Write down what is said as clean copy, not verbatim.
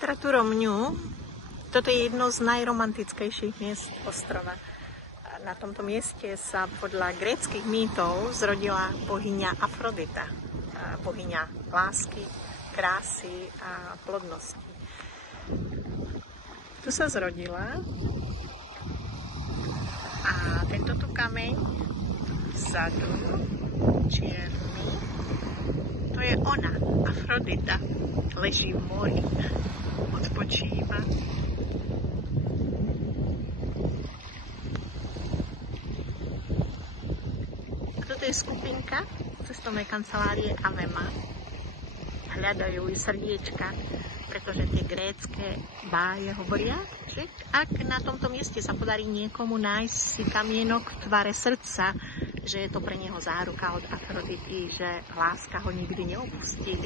literatúrou mňu toto je jedno z najromantickejších miest ostrova. Na tomto mieste sa podľa gréckych mýtov zrodila bohyňa Afrodita, bohyňa lásky, krásy a plodnosti. Tu sa zrodila a tento tu kameň vzadu, čierny, to je ona, Afrodita, leží v mori, odpočíva. Toto je skupinka cestovnej kancelárie Avema. Hľadajú srdiečka, pretože tie grécke báje hovoria, že ak na tomto mieste sa podarí niekomu nájsť si kamienok v tvare srdca, že je to pre neho záruka od Afrodity, že láska ho nikdy neopustí.